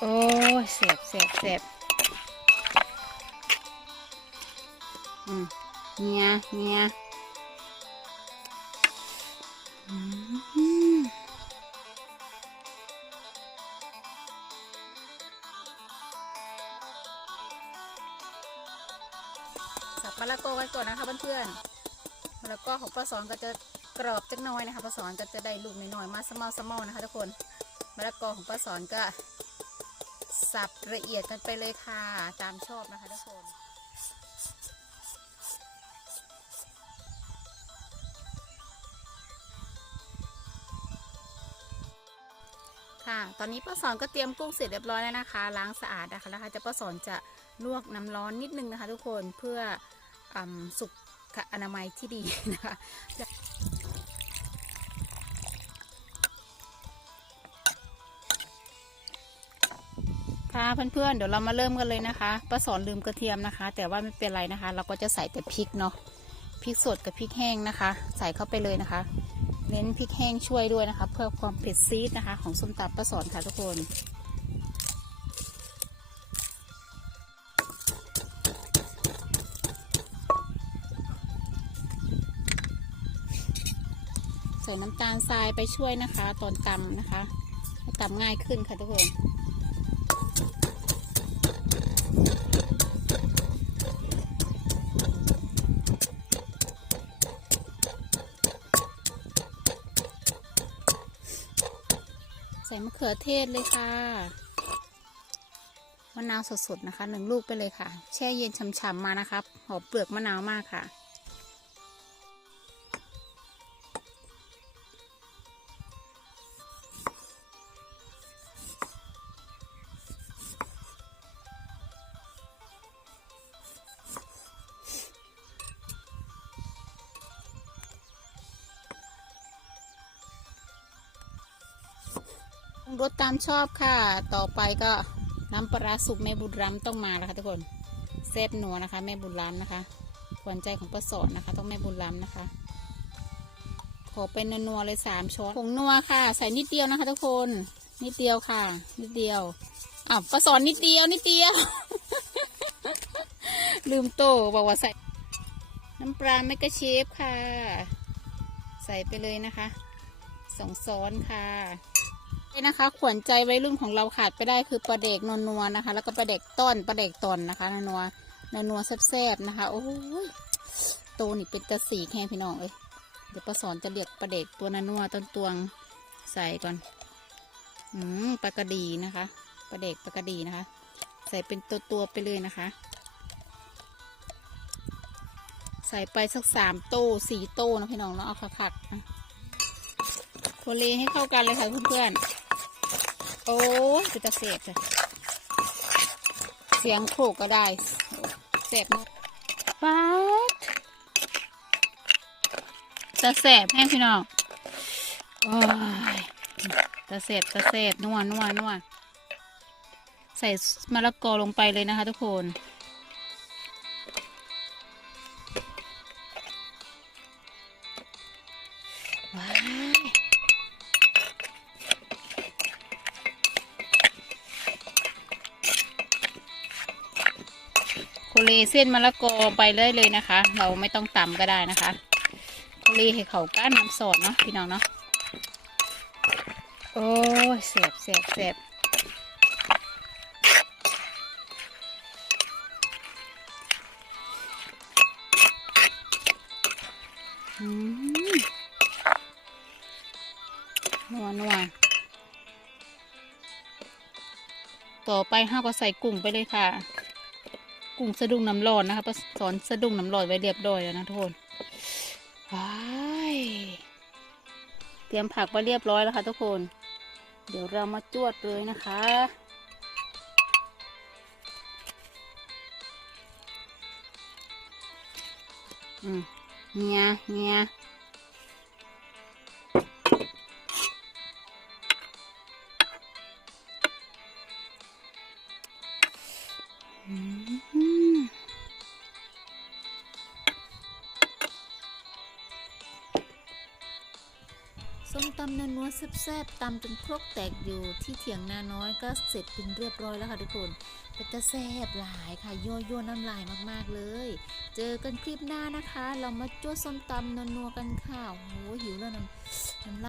โอ้เสบเสบเสบเงียเงียสับมะละกอไว้ก่อนนะคะเพื่อนๆมะละกอของป้าสอนก็จะกรอบจักหน้อยนะคะป้าสอนก็จะได้ลูกน้อยๆมาสมอสมอนะคะทุกคนมะละกอของป้าสอนก็ สับละเอียดกันไปเลยค่ะ ตามชอบนะคะทุกคนค่ะตอนนี้ป้าสอนก็เตรียมกุ้งเสร็จเรียบร้อยแล้วนะคะ ล้างสะอาดนะคะแล้วค่ะจะป้าสอนจะลวกน้ำร้อนนิดนึงนะคะ ทุกคนเพื่ออสุขอนามัยที่ดีนะคะ คะเพื่อนๆเดี๋ยวเรามาเริ่มกันเลยนะคะป้าสอนลืมกระเทียมนะคะ แต่ว่าไม่เป็นไรนะคะ เราก็จะใส่แต่พริกเนาะพริกสดกับพริกแห้งนะคะ ใส่เข้าไปเลยนะคะ เน้นพริกแห้งช่วยด้วยนะคะ เพื่อความเผ็ดซีดนะคะ ของส้มตำป้าสอนค่ะทุกคนใส่น้ำตาลทรายไปช่วยนะคะ ตอนตำนะคะตำง่ายขึ้นค่ะทุกคน ใส่มะเขือเทศเลยค่ะมะนาวสดๆนะคะหนึ่งลูกไปเลยค่ะ แช่เย็นฉ่ำๆมานะครับหอมเปลือกมะนาวมากค่ะ งรสตามชอบค่ะ ต่อไปก็น้ำปลาสุกแม่บุญรำต้องมาแล้วค่ะทุกคนเซฟนัวนะคะ แม่บุญรำนะคะขวัญใจของป้าสอนนะคะ ต้องแม่บุญรำนะคะ ขอเป็นนัวเลยสามช้อนผงนัวค่ะ ใส่นิดเดียวนะคะ ทุกคนนิดเดียวค่ะ นิดเดียวอ้าวป้าสอนนิดเดียวนิดเดียว ลืมโตบอกว่าใส่น้ำปลาแมกกาเชฟค่ะ ใส่ไปเลยนะคะสองซ้อนค่ะ นะคะ ขวัญใจวัยรุ่นของเราขาดไปได้คือปลาเด็กนนัวนะคะ แล้วก็ปลาเด็กต้นปลาเด็กตอนนะคะนนัวๆนัวแซ่บๆนะคะ โอ้ยโตนี่เป็นตะสีแค่พี่น้องเอ้ยเดี๋ยวป้าสอนจะเรียกปลาเด็กตัวนนัวต้นตวงใส่ก่อนอืมปลากระดีนะคะปลาเด็กปลากระดีนะคะ ใส่เป็นตัวๆไปเลยนะคะ ใส่ไปสักสามโต้สี่โต้นะพี่น้องเนาะเอาคักๆนะโคเลให้เข้ากันเลยค่ะเพื่อนๆ โอ้ยคือตะเสพเลยเสียงโขกก็ได้เสพมากป๊าดจะเสพแห้งพี่น้องโอ้ยจะเสพตะเสพนัวนัวนัวใส่มะละกอลงไปเลยนะคะทุกคน โคเลเส้นมะละกอไปเลยเลยนะคะ เราไม่ต้องตำก็ได้นะคะโคเลให้เขาก้านน้ำสอดเนาะพี่น้องเนาะโอ้เสียบเสียบเสียบนัวนัวต่อไปห้าก็ใส่กุ้งไปเลยค่ะ กุ้งสะดุ้งน้ำร้อนนะคะป้าสอนสะดุ้งน้ำร้อนไว้เรียบร้อยแล้วนะทุกคนว้ายเตรียมผักไว้เรียบร้อยแล้วค่ะทุกคน เดี๋ยวเรามาจวดเลยนะคะ อืมเงียเงีย ส้มตำนัวๆแซ่บๆตำจนครกแตกอยู่ที่เถียงนาน้อยก็เสร็จเป็นเรียบร้อยแล้วค่ะทุกคนเป็นจะแซ่บหลายค่ะยั่วยั่วน้ำลายมากๆเลย เจอกันคลิปหน้านะคะ เรามาจ้วส้มตำนัวๆกันค่ะโอ้โหหิวแล้วน้ำน้ำลาย